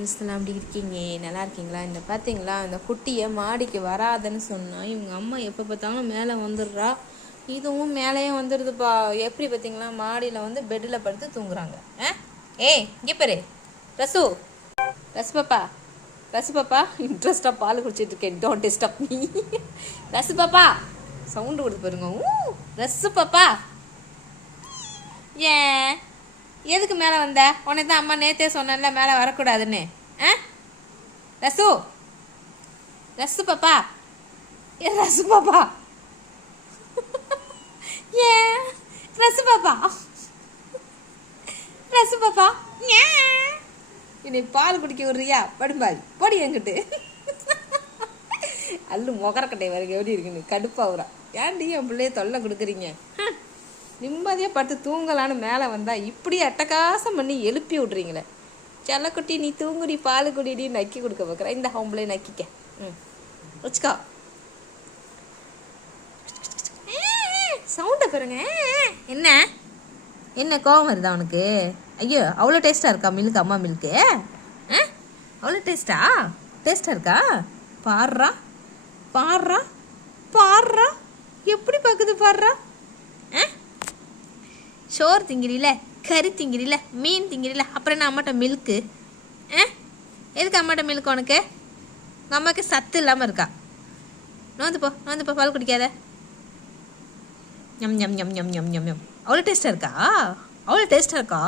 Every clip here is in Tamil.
ஃப்ரெண்ட்ஸ்லாம் அப்படி இருக்கீங்க, நல்லா இருக்கீங்களா? இந்த பார்த்தீங்களா, இந்த குட்டியை மாடிக்கு வராதுன்னு சொன்னால் இவங்க அம்மா எப்போ பார்த்தாலும் மேலே வந்துடுறா. இதுவும் மேலேயே வந்துடுதுப்பா. எப்படி பார்த்தீங்களா, மாடியில் வந்து பெட்டில் படுத்து தூங்குறாங்க. ஏய் இங்கே பாரு ரசு, ரசு பாப்பா, ரசு பாப்பா, இன்ட்ரெஸ்டாக பால் குடிச்சிட்டு இருக்கேன். Don't disturb me. ரசு பாப்பா சவுண்டு கொடுத்து பாருங்க. ரசு பாப்பா, ஏன் எதுக்கு மேலே வந்த? உனக்கு தான் அம்மா நேற்றே சொன்னல மேலே வரக்கூடாதுன்னு. ரசு, ரசு பாப்பா, ஏ ரசு பாப்பா, ஏன் ரசு பாப்பா, ரசு பாப்பா, இன்னைக்கு பால் குடிக்க விடுறியா? படும்பாய் போடி என்கிட்ட. அல்லு முகரக்கட்டை வரைக்கும் எப்படி இருக்குன்னு கடுப்பாகுறா. ஏன்டி என் பிள்ளைய தொல்லை கொடுக்குறீங்க? நிம்மதியாக படுத்து தூங்கலான்னு மேலே வந்தால் இப்படி அட்டகாசம் பண்ணி எழுப்பி விட்றீங்களே. செல்லக்குட்டி நீ தூங்குடி, பால் குடிடி, நக்கி கொடுக்க பார்க்குற. இந்த ஹோம்பளே நக்கிக்க. வச்சுக்கோ. சவுண்டை பாருங்க. என்ன என்ன கோவம் வருதா உனக்கு? ஐயோ அவ்வளோ டேஸ்ட்டாக இருக்கா மில்க்கு? அம்மா மில்க்கு அவ்வளோ டேஸ்ட்டாக இருக்கா? பாடுறா பாடுறா பாடுறா, எப்படி பார்க்குது பாடுறா. சோறு திங்கிறீல, கறி திங்கிறீல, மீன் திங்கிறீல, அப்புறம் என்ன அம்மாட்ட மில்க்கு? எதுக்கு அம்மாட்ட மில்க்கு உனக்கு? உங்கள் அம்மாவுக்கு சத்து இல்லாமல் இருக்கா. நோந்து போ பால் குடிக்காத. ஞம் ஞம் ஞம் ஞம் ஞம் ஞம் ஞம். அவ்வளோ டேஸ்ட்டாக இருக்கா?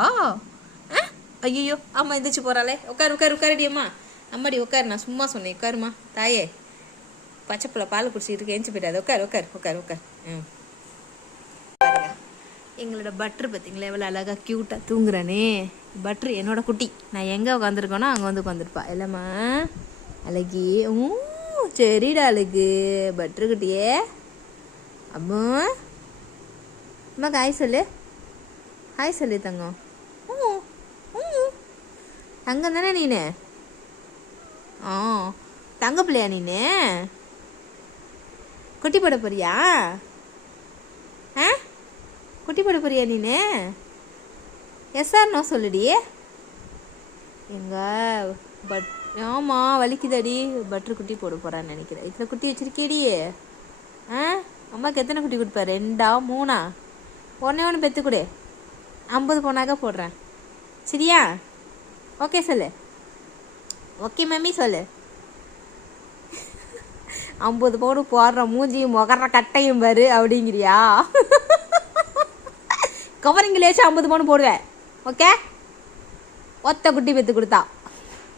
ஐயோ அம்மா எந்திரிச்சு போகிறாளே. உட்காருடி அம்மா. அம்மாடி உட்காரு, நான் சும்மா சொன்னேன். உட்காருமா தாயே. பச்சைப்பிள்ள பால் குடிச்சிட்டு இருக்கு, எஞ்சி போயிடாது. உட்கார். எங்களோட பட்ரு பார்த்தீங்களா எவ்வளோ அழகாக க்யூட்டாக தூங்குறானே. பட்ரு என்னோட குட்டி. நான் எங்கே உட்காந்துருக்கோனோ அங்கே வந்து உட்காந்துருப்பா. இல்லைம்மா அழகி. சரிடா அழகு பட்ரு குட்டியே. அம்மா ஹாய் சொல்லு தங்கம். தங்கம் தானே நீனு? தங்க பிள்ளையா நீனு? குட்டி போட போறியா? குட்டி போட போறியா நீனு? எஸ்ஆர் நோ சொல்லுடி. எங்க ஆமாம் வலிக்குதாடி. பட்ரு குட்டி போட போகிறான்னு நினைக்கிறேன். இத்தனை குட்டி வச்சிருக்கேடி. அம்மாவுக்கு எத்தனை குட்டி கொடுப்பா? 2 3? ஒன்று பெற்று கொடு. 50 போனாக்க போடுறேன். சரியா? ஓகே சொல்லு. ஓகே மம்மி சொல்லு. 50 பவுன் போடுற மூஞ்சியும் முகர்ற கட்டையும் பாரு அப்படிங்கிறியா? கவரிங்கிலேயாச்சும் 50 பவுன் போடுவேன். ஓகே, ஒத்த குட்டி பெற்று கொடுத்தா.